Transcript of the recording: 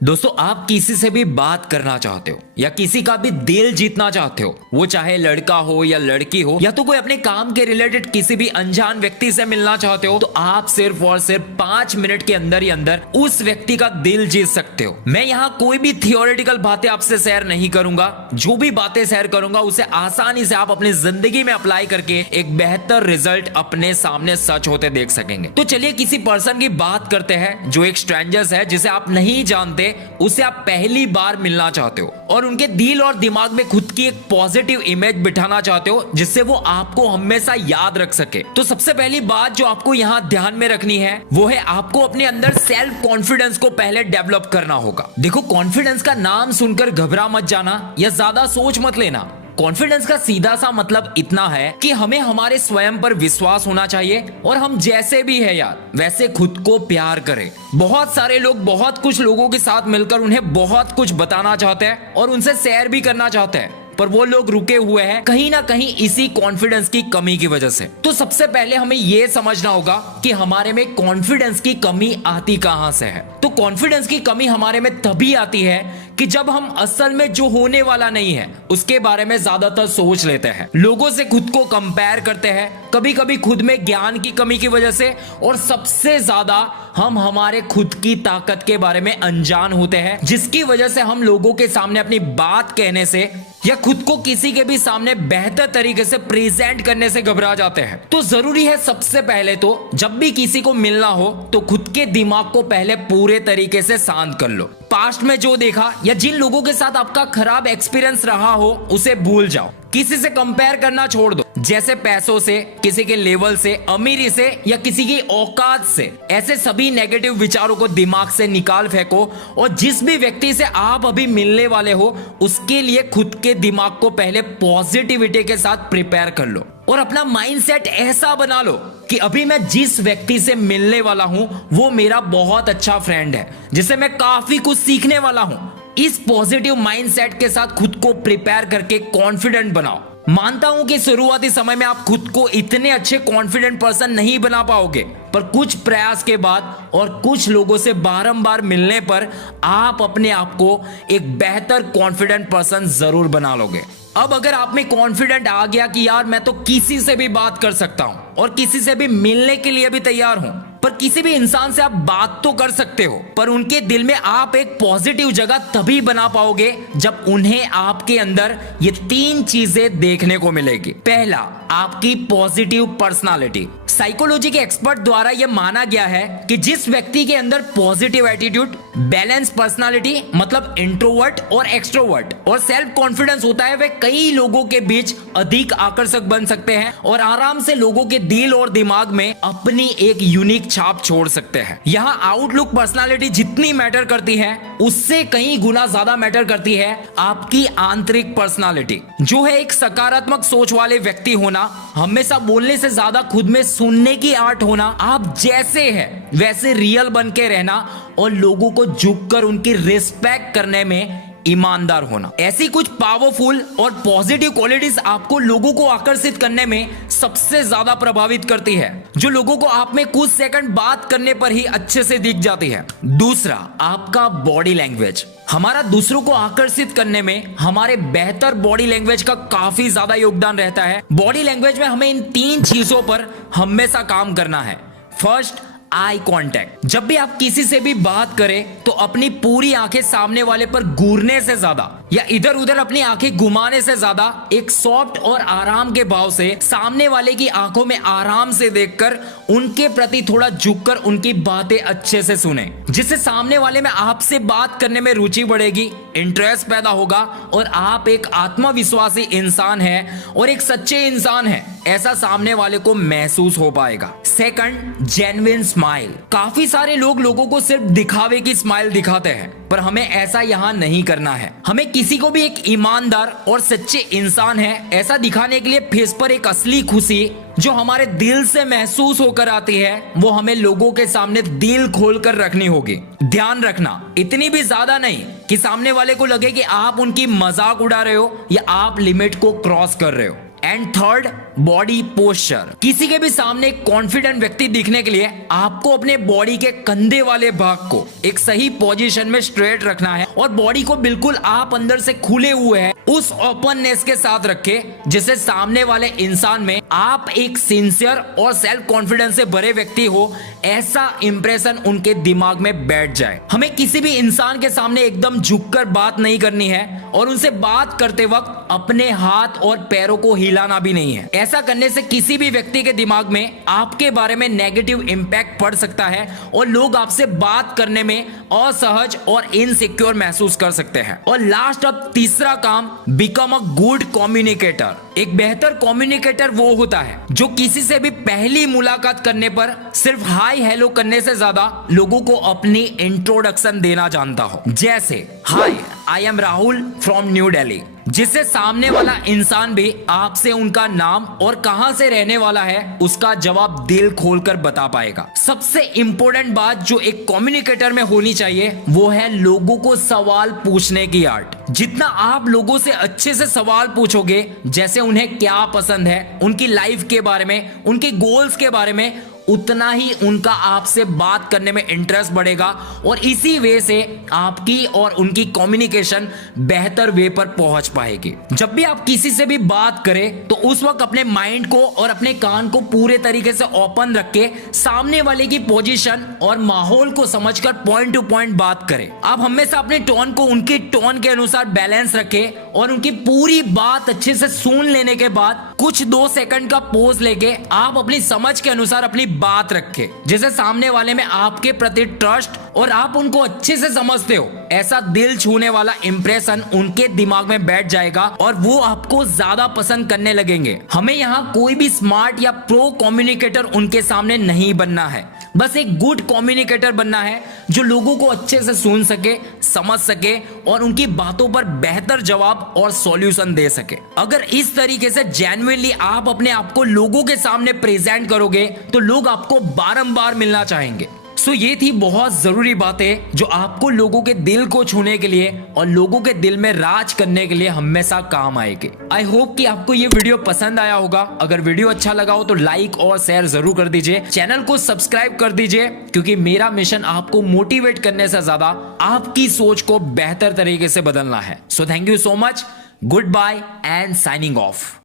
दोस्तों, आप किसी से भी बात करना चाहते हो या किसी का भी दिल जीतना चाहते हो, वो चाहे लड़का हो या लड़की हो, या तो कोई अपने काम के रिलेटेड किसी भी अनजान व्यक्ति से मिलना चाहते हो, तो आप सिर्फ और सिर्फ 5 मिनट के अंदर ही अंदर उस व्यक्ति का दिल जीत सकते हो। मैं यहाँ कोई भी थियोरेटिकल बातें आपसे शेयर नहीं करूंगा। जो भी बातें शेयर करूंगा उसे आसानी से आप अपनी जिंदगी में अप्लाई करके एक बेहतर रिजल्ट अपने सामने सच होते देख सकेंगे। तो चलिए किसी पर्सन की बात करते हैं जो एक स्ट्रेंजर्स है, जिसे आप नहीं जानते, उसे आप पहली बार मिलना चाहते हो और उनके दिल और दिमाग में खुद की एक पॉजिटिव इमेज बिठाना चाहते हो जिससे वो आपको हमेशा याद रख सके। तो सबसे पहली बात जो आपको यहाँ ध्यान में रखनी है वो है आपको अपने अंदर सेल्फ कॉन्फिडेंस को पहले डेवलप करना होगा। देखो, कॉन्फिडेंस का नाम सुनकर घबरा मत जाना या ज्यादा सोच मत लेना। कॉन्फिडेंस का सीधा सा मतलब इतना है कि हमें हमारे स्वयं पर विश्वास होना चाहिए और हम जैसे भी है यार वैसे खुद को प्यार करें। बहुत सारे लोग बहुत कुछ लोगों के साथ मिलकर उन्हें बहुत कुछ बताना चाहते हैं और उनसे शेयर भी करना चाहते हैं, पर वो लोग रुके हुए हैं कहीं ना कहीं इसी कॉन्फिडेंस की कमी की वजह से। तो सबसे पहले हमें ये समझना होगा कि हमारे में कॉन्फिडेंस की कमी आती कहां से है। तो कॉन्फिडेंस की कमी हमारे में तभी आती है कि जब हम असल में जो होने वाला नहीं है उसके बारे में ज्यादातर सोच लेते हैं, लोगों से खुद को कंपेयर करते हैं, कभी कभी खुद में ज्ञान की कमी की वजह से, और सबसे ज्यादा हम हमारे खुद की ताकत के बारे में अनजान होते हैं, जिसकी वजह से हम लोगों के सामने अपनी बात कहने से या खुद को किसी के भी सामने बेहतर तरीके से प्रेजेंट करने से घबरा जाते हैं। तो जरूरी है सबसे पहले तो जब भी किसी को मिलना हो तो खुद के दिमाग को पहले पूरे तरीके से शांत कर लो। पास्ट में जो देखा या जिन लोगों के साथ आपका खराब एक्सपीरियंस रहा हो उसे भूल जाओ। किसी से कंपेयर करना छोड़ दो, जैसे पैसों से, किसी के लेवल से, अमीरी से या किसी की औकात से। ऐसे सभी नेगेटिव विचारों को दिमाग से निकाल फेंको और जिस भी व्यक्ति से आप अभी मिलने वाले हो उसके लिए खुद के दिमाग को पहले पॉजिटिविटी के साथ प्रिपेयर कर लो और अपना माइंडसेट ऐसा बना लो कि अभी मैं जिस व्यक्ति से मिलने वाला हूं वो मेरा बहुत अच्छा फ्रेंड है जिसे मैं काफी कुछ सीखने वाला हूं। इस पॉजिटिव माइंडसेट के साथ खुद को प्रिपेयर करके कॉन्फिडेंट बनाओ। मानता हूं कि शुरुआती समय में आप खुद को इतने अच्छे कॉन्फिडेंट पर्सन नहीं बना पाओगे, पर कुछ प्रयास के बाद और कुछ लोगों से बारंबार मिलने पर आप अपने आप को एक बेहतर कॉन्फिडेंट पर्सन जरूर बना लोगे। अब अगर आप में कॉन्फिडेंट आ गया कि यार मैं तो किसी से भी बात कर सकता हूं और किसी से भी मिलने के लिए भी तैयार हूं, पर किसी भी इंसान से आप बात तो कर सकते हो पर उनके दिल में आप एक पॉजिटिव जगह तभी बना पाओगे जब उन्हें आपके अंदर ये 3 चीजें देखने को मिलेगी। पहला, आपकी पॉजिटिव पर्सनालिटी। साइकोलॉजी के एक्सपर्ट द्वारा यह माना गया है कि जिस व्यक्ति के अंदर पॉजिटिव एटीट्यूड, बैलेंस पर्सनालिटी मतलब इंट्रोवर्ट और एक्सट्रोवर्ट और सेल्फ कॉन्फिडेंस होता है, वे कई लोगों के बीच अधिक आकर्षक बन सकते हैं और आराम से लोगों के दिल और दिमाग में अपनी एक यूनिक छाप छोड़ सकते हैं। यहाँ आउटलुक पर्सनालिटी जितनी मैटर करती है उससे कई गुना ज्यादा मैटर करती है आपकी आंतरिक पर्सनालिटी, जो है एक सकारात्मक सोच वाले व्यक्ति होना, हमेशा बोलने से ज्यादा खुद में सुनने की आर्ट होना, आप जैसे हैं वैसे रियल बन के रहना और लोगों को झुककर उनकी रिस्पेक्ट करने में ईमानदार होना। ऐसी कुछ पावरफुल और पॉजिटिव क्वालिटीज आपको लोगों को आकर्षित करने में सबसे ज्यादा प्रभावित करती है, जो लोगों को आप में कुछ सेकंड बात करने पर ही अच्छे से दिख जाती है। दूसरा, आपका बॉडी लैंग्वेज। हमारा दूसरों को आकर्षित करने में हमारे बेहतर बॉडी लैंग्वेज का काफी ज्यादा योगदान रहता है। बॉडी लैंग्वेज में हमें इन 3 चीजों पर हमेशा काम करना है। First, eye contact. जब भी आप किसी से भी बात करें तो अपनी पूरी आंखें सामने वाले पर घूरने से ज्यादा या इधर उधर अपनी आंखें घुमाने से ज्यादा एक सॉफ्ट और आराम के भाव से सामने वाले की आंखों में आराम से देखकर उनके प्रति थोड़ा झुककर उनकी बातें अच्छे से सुने, जिससे सामने वाले में आपसे बात करने में रुचि बढ़ेगी, इंटरेस्ट पैदा होगा और आप एक आत्मविश्वासी इंसान हैं और एक सच्चे इंसान हैं ऐसा सामने वाले को महसूस हो पाएगा। Second, genuine smile. काफी सारे लोगों को सिर्फ दिखावे की स्माइल दिखाते हैं, पर हमें ऐसा यहाँ नहीं करना है। हमें किसी को भी एक ईमानदार और सच्चे इंसान है ऐसा दिखाने के लिए फेस पर एक असली खुशी जो हमारे दिल से महसूस होकर आती है वो हमें लोगों के सामने दिल खोलकर रखनी होगी। ध्यान रखना, इतनी भी ज्यादा नहीं कि सामने वाले को लगे कि आप उनकी मजाक उड़ा रहे हो या आप लिमिट को क्रॉस कर रहे हो। And third, body posture. किसी के भी सामने एक कॉन्फिडेंट व्यक्ति दिखने के लिए आपको अपने बॉडी के कंधे वाले भाग को एक सही पोजीशन में स्ट्रेट रखना है और बॉडी को बिल्कुल आप अंदर से खुले हुए हैं उस ओपननेस के साथ रखे जिससे सामने वाले इंसान में आप एक सिंसियर और सेल्फ कॉन्फिडेंस से भरे व्यक्ति हो, ऐसा इंप्रेशन उनके दिमाग में बैठ जाए। हमें किसी भी इंसान के सामने एकदम झुककर बात नहीं करनी है और उनसे बात करते वक्त अपने हाथ और पैरों को हिलाना भी नहीं है। ऐसा करने से किसी भी व्यक्ति के दिमाग में आपके बारे में नेगेटिव इंपैक्ट पड़ सकता है और लोग आपसे बात करने में असहज और इनसिक्योर महसूस कर सकते हैं। और लास्ट, अब तीसरा काम, बिकम अ गुड कम्युनिकेटर। एक बेहतर कम्युनिकेटर वो होता है जो किसी से भी पहली मुलाकात करने पर सिर्फ हाय हेलो करने से ज्यादा लोगों को अपनी इंट्रोडक्शन देना जानता हो। जैसे, hi, I'm Rahul from New Delhi, जिससे सामने वाला इंसान भी आपसे उनका नाम और कहां से रहने वाला है उसका जवाब दिल खोलकर बता पाएगा। सबसे इंपॉर्टेंट बात जो एक कम्युनिकेटर में होनी चाहिए वो है लोगों को सवाल पूछने की आर्ट। जितना आप लोगों से अच्छे से सवाल पूछोगे, जैसे उन्हें क्या पसंद है, उनकी लाइफ के बारे में, उनके गोल्स के बारे में, उतना ही उनका आपसे बात करने में इंटरेस्ट बढ़ेगा और इसी वे से आपकी और उनकी कम्युनिकेशन बेहतर वे पर पहुंच पाएगी। जब भी आप किसी से भी बात करें तो उस वक्त अपने माइंड को और अपने कान को पूरे तरीके से ओपन रख के सामने वाले की पोजीशन और माहौल को समझकर पॉइंट टू पॉइंट बात करें। आप हमेशा अपने टोन को उनकी टोन के अनुसार बैलेंस रखें और उनकी पूरी बात अच्छे से सुन लेने के बाद कुछ 2 सेकंड का पोज लेके आप अपनी समझ के अनुसार अपनी बात रखे, जैसे सामने वाले में आपके प्रति ट्रस्ट और आप उनको अच्छे से समझते हो, ऐसा दिल छूने वाला इंप्रेशन उनके दिमाग में बैठ जाएगा और वो आपको ज्यादा पसंद करने लगेंगे। हमें यहाँ कोई भी स्मार्ट या प्रो कम्युनिकेटर उनके सामने नहीं बनना है, बस एक गुड कम्युनिकेटर बनना है जो लोगों को अच्छे से सुन सके, समझ सके और उनकी बातों पर बेहतर जवाब और सॉल्यूशन दे सके। अगर इस तरीके से जेन्युइनली आप अपने आप को लोगों के सामने प्रेजेंट करोगे तो लोग आपको बारंबार मिलना चाहेंगे। सो ये थी बहुत जरूरी बातें जो आपको लोगों के दिल को छूने के लिए और लोगों के दिल में राज करने के लिए हमेशा काम आएगी। आई होप कि आपको ये वीडियो पसंद आया होगा। अगर वीडियो अच्छा लगा हो तो लाइक और शेयर जरूर कर दीजिए, चैनल को सब्सक्राइब कर दीजिए, क्योंकि मेरा मिशन आपको मोटिवेट करने से ज्यादा आपकी सोच को बेहतर तरीके से बदलना है। So thank you so much, goodbye and signing of.